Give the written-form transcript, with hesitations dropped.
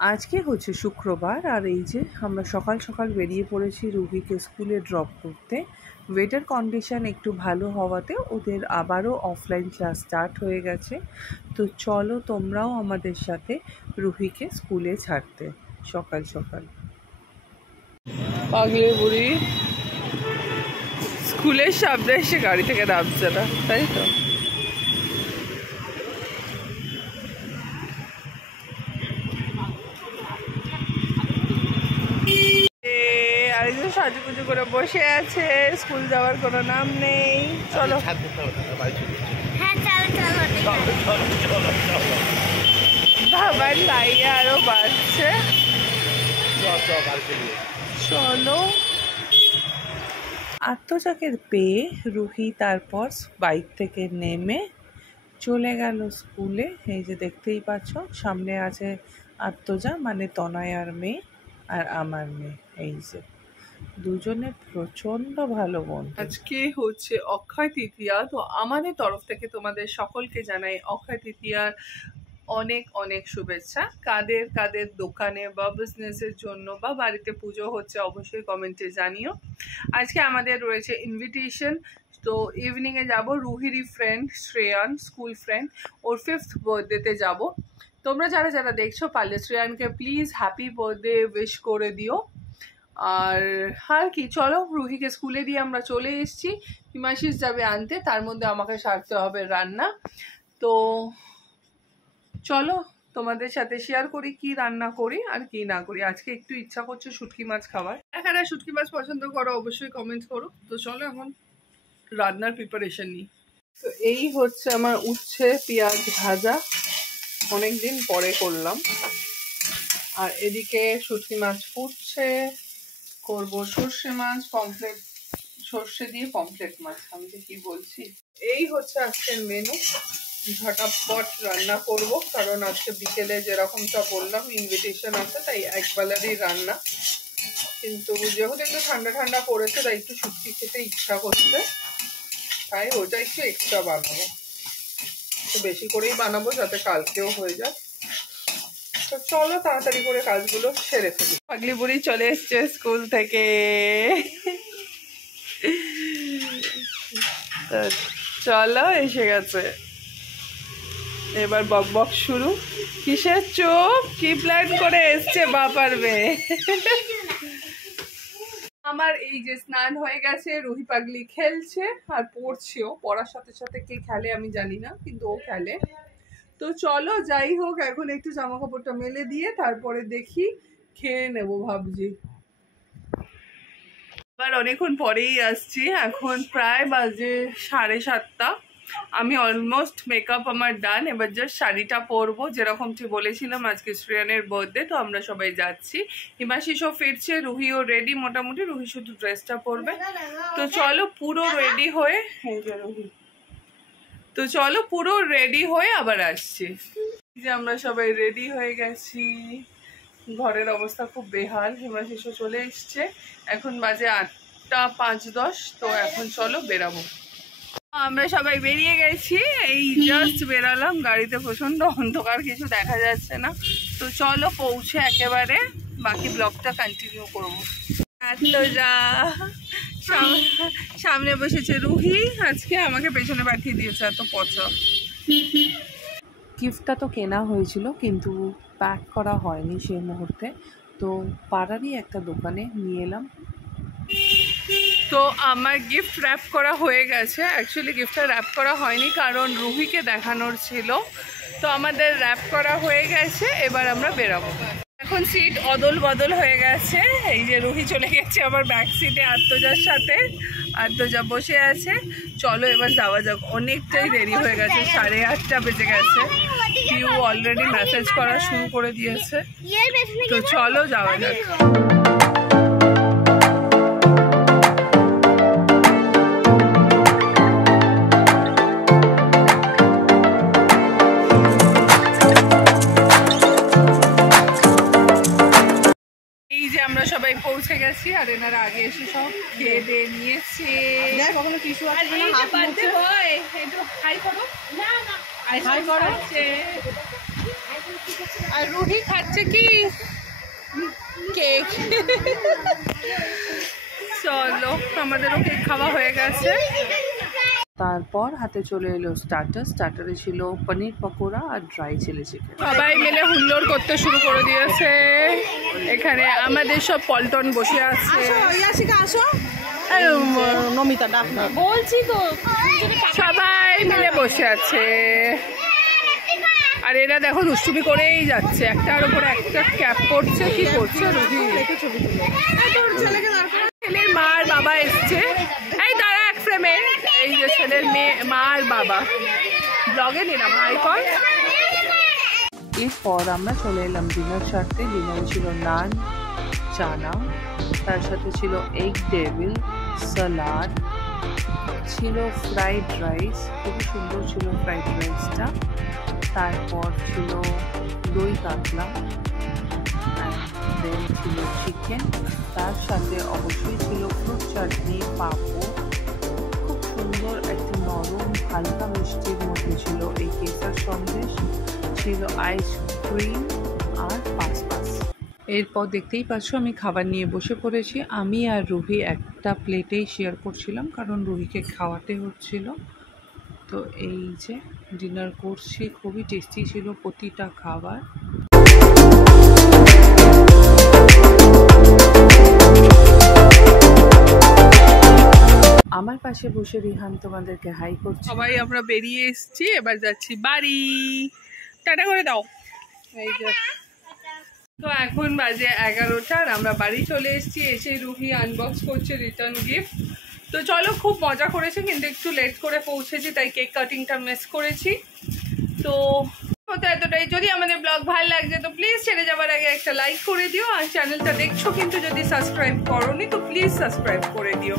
আজকে হচ্ছে শুক্রবার আর এই যে আমরা সকাল সকাল বেরিয়ে পড়েছি রুহিকে স্কুলে ড্রপ করতে। ওয়েদার কন্ডিশন একটু ভালো হওয়াতে ওদের আবারও অফলাইন ক্লাস স্টার্ট হয়ে গেছে। তো চলো তোমরাও আমাদের সাথে রুহিকে স্কুলে ছাড়তে সকাল সকাল। পাগলি বুড়ি স্কুলের সামনে এসে গাড়ি থেকে নামছে না, তাই তো? সাজুগুজু করে বসে আছে, স্কুল যাওয়ার কোনো নাম নেই। চলো বাবার লাইনে আরো বাড়ছে। চলো আত্মজাকের পেয়ে রুহি তারপর বাইক থেকে নেমে চলে গেল স্কুলে। এই যে দেখতেই পাচ্ছ সামনে আছে আত্মজা, মানে তনয়ার মেয়ে আর আমার মেয়ে। এই যে দুজনে প্রচন্ড ভালো বোন। আজকে হচ্ছে অক্ষয় তৃতীয়া, তো আমাদের তরফ থেকে তোমাদের সকলকে জানাই অক্ষয় তৃতীয়ার অনেক অনেক শুভেচ্ছা। কাদের কাদের দোকানে বা বিজনেসের জন্য বা বাড়িতে পুজো হচ্ছে অবশ্যই কমেন্টে জানিও। আজকে আমাদের রয়েছে ইনভিটেশন, তো ইভিনিংয়ে যাব রুহিরই ফ্রেন্ড শ্রেয়ান, স্কুল ফ্রেন্ড, ওর 5th বার্থডেতে যাব। তোমরা যারা যারা দেখছো পারলে শ্রেয়ানকে প্লিজ হ্যাপি বার্থডে উইশ করে দিও। আর কি, চলো রুহিকে স্কুলে দিয়ে আমরা চলে এসেছি। হিমাশিস যাবে আনতে, তার মধ্যে আমাকে সারতে হবে রান্না। তো চলো তোমাদের সাথে শেয়ার করি কি রান্না করি আর কি না করি। আজকে একটু ইচ্ছা করছে শুটকি মাছ খাওয়ার। এখানে শুটকি মাছ পছন্দ করো অবশ্যই কমেন্ট করো। তো চলো এখন রান্নার প্রিপারেশন নিই। তো এই হচ্ছে আমার উচ্ছে পেঁয়াজ ভাজা, অনেকদিন পরে করলাম। আর এদিকে শুটকি মাছ ফুটছে, করবো সর্ষে মাছ, পমফ্লেট, সর্ষে দিয়ে পমফ্লেট মাছ। আমি তো কি বলছি। এই হচ্ছে আজকের মেনু, ঝটাপট রান্না করব, কারণ আজকে বিকেলে যেরকমটা বললাম ইনভিটেশন আছে, তাই একবেলারই রান্না। কিন্তু যেহেতু একটু ঠান্ডা ঠান্ডা পড়েছে তাই একটু শুটকি খেতে ইচ্ছা করছে, তাই ওটা একটু এক্সট্রা বানাবো, একটু বেশি করেই বানাবো যাতে কালকেও হয়ে যায়। তো চলো তাড়াতাড়ি করে কাজগুলো সেরে ফেলি। পাগলি বুড়ি চলে এসছে স্কুল থেকে। চলো এসে গেছে, এবার বক বক শুরু। কিসের চোখ, কি প্ল্যান করে এসছে বাপার মেয়ে। আমার এই যে স্নান হয়ে গেছে, রুহি পাগলি খেলছে আর পড়ছেও। পড়ার সাথে সাথে কে খেলে আমি জানি না, কিন্তু ও খেলে। তো চলো যাই হোক, এখন একটু জামা কাপড়টা মেলে দিয়ে তারপরে দেখি খেয়ে নেবো ভাবছি। এবার অনেকক্ষণ পরেই আসছি, এখন প্রায় বাজে 7:30। আমি অলমোস্ট মেকআপ আমার ডান, এবার জাস্ট শাড়িটা পরবো। যেরকমটি বলেছিলাম আজকে শ্রেয়ানের বার্থডে, তো আমরা সবাই যাচ্ছি। হিমাশিসও ফিরছে, রুহিও রেডি মোটামুটি, রুহি শুধু ড্রেসটা পরবে। তো চলো পুরো রেডি হয়ে, তো চলো পুরো রেডি হয়ে আবার আসছি। যে আমরা সবাই রেডি হয়ে গেছি, ঘরের অবস্থা খুব বেহাল। হিমাশিসও চলে এসছে, এখন বাজে 8:05-10। তো এখন চলো বেরাবো। আমরা সবাই বেরিয়ে গেছি, এই জাস্ট বেরালাম। গাড়িতে প্রচন্ড অন্ধকার, কিছু দেখা যাচ্ছে না। তো চলো পৌঁছে একেবারে বাকি ব্লগটা কন্টিনিউ করবো। যা সামনে বসেছে রুহি, আজকে আমাকে পেছনে পাঠিয়ে দিয়েছে, এত পচা। গিফটটা তো কেনা হয়েছিল কিন্তু প্যাক করা হয়নি সেই মুহূর্তে, তো পাড়ারই একটা দোকানে নিয়ে এলাম। তো আমার গিফট র্যাপ করা হয়ে গেছে। অ্যাকচুয়ালি গিফটটা র্যাপ করা হয়নি কারণ রুহিকে দেখানোর ছিল। তো আমাদের র্যাপ করা হয়ে গেছে, এবার আমরা বেরাবো। এখন সিট অদল বদল হয়ে গেছে। এই যে রুহি চলে গেছে আমার ব্যাক সিটে আত্মজার সাথে, আত্মজা বসে আছে। চলো এবার যাওয়া যাক, অনেকটাই দেরি হয়ে গেছে, 8:30 বেজে গেছে। কেউ অলরেডি মেসেজ করা শুরু করে দিয়েছে, তো চলো যাওয়া যাক। আমরা সবাই পৌঁছে গেছি, আর এনারা আগে এসে সব খেয়ে দিয়ে নিয়েছে। আর রুহি খাচ্ছে কি চলো আমাদেরও কেক খাওয়া হয়ে গেছে। তারপর হাতে চলে এলো স্টার্টারে ছিল পনির পকোড়া আর ড্রাই চিলি চিকেন। সবাই মিলে হুল্লোড় করতে শুরু করে দিয়েছে। এখানে আমাদের সব পল্টন বসে আছে। নমিতা ডাক না বলছি তো, সবাই মিলে বসে আছে। আর এরা দেখো দুষ্টুমি করেই যাচ্ছে, একটার উপরে একটা ক্যাপ পড়ছে। কি করছে রুহি? ছবি তুলে ছেলের মা আর বাবা এসছে। এই দাঁড়া এক ফ্রেমে। এই যে ছেলের মেয়ে, মা আর বাবা ব্লগে নিলাম আইকন। এরপর আমরা চলে এলাম ডিনার সারতে। ডিনারে ছিল নান, চানা, তার সাথে ছিল এগ ডেভিল, সালাড, ছিল ফ্রাইড রাইস, খুবই সুন্দর ছিল ফ্রাইড রাইসটা। তারপর ছিল দই কাতলা, দেন ছিল চিকেন, তার সাথে অবশ্যই ছিল ফ্রুট চাটনি, পাঁপড়। খুব সুন্দর একটা নরম হালকা মিষ্টির মধ্যে ছিল এই কেসার সন্দেশ, ছিল আইসক্রিম আর পাঁচ। এরপর দেখতেই পাচ্ছ আমি খাবার নিয়ে বসে পড়েছি। আমি আর রুহি একটা প্লেটেই শেয়ার করছিলাম, কারণ রুহিকে খাওয়াতে হচ্ছিল। তো এই যে ডিনার করছি, খুবই টেস্টি ছিল প্রতিটা খাবার। আমার পাশে বসে রিহান তোমাদেরকে হাই করছে। সবাই আমরা বেরিয়ে এসেছি, এবার যাচ্ছি বাড়ি। টাটা করে দাও। এই যে তো এখন বাজে 11টা আর আমরা বাড়ি চলে এসেছি। এসে রুহি আনবক্স করছে রিটার্ন গিফট। তো চলো, খুব মজা করেছে কিন্তু একটু লেট করে পৌঁছেছি, তাই কেক কাটিংটা মিস করেছি। তো এতটাই। যদি আমাদের ব্লগ ভালো লাগছে তো প্লিজ ছেড়ে যাবার আগে একটা লাইক করে দিও। আর চ্যানেলটা দেখছো কিন্তু যদি সাবস্ক্রাইব করোনি তো প্লিজ সাবস্ক্রাইব করে দিও।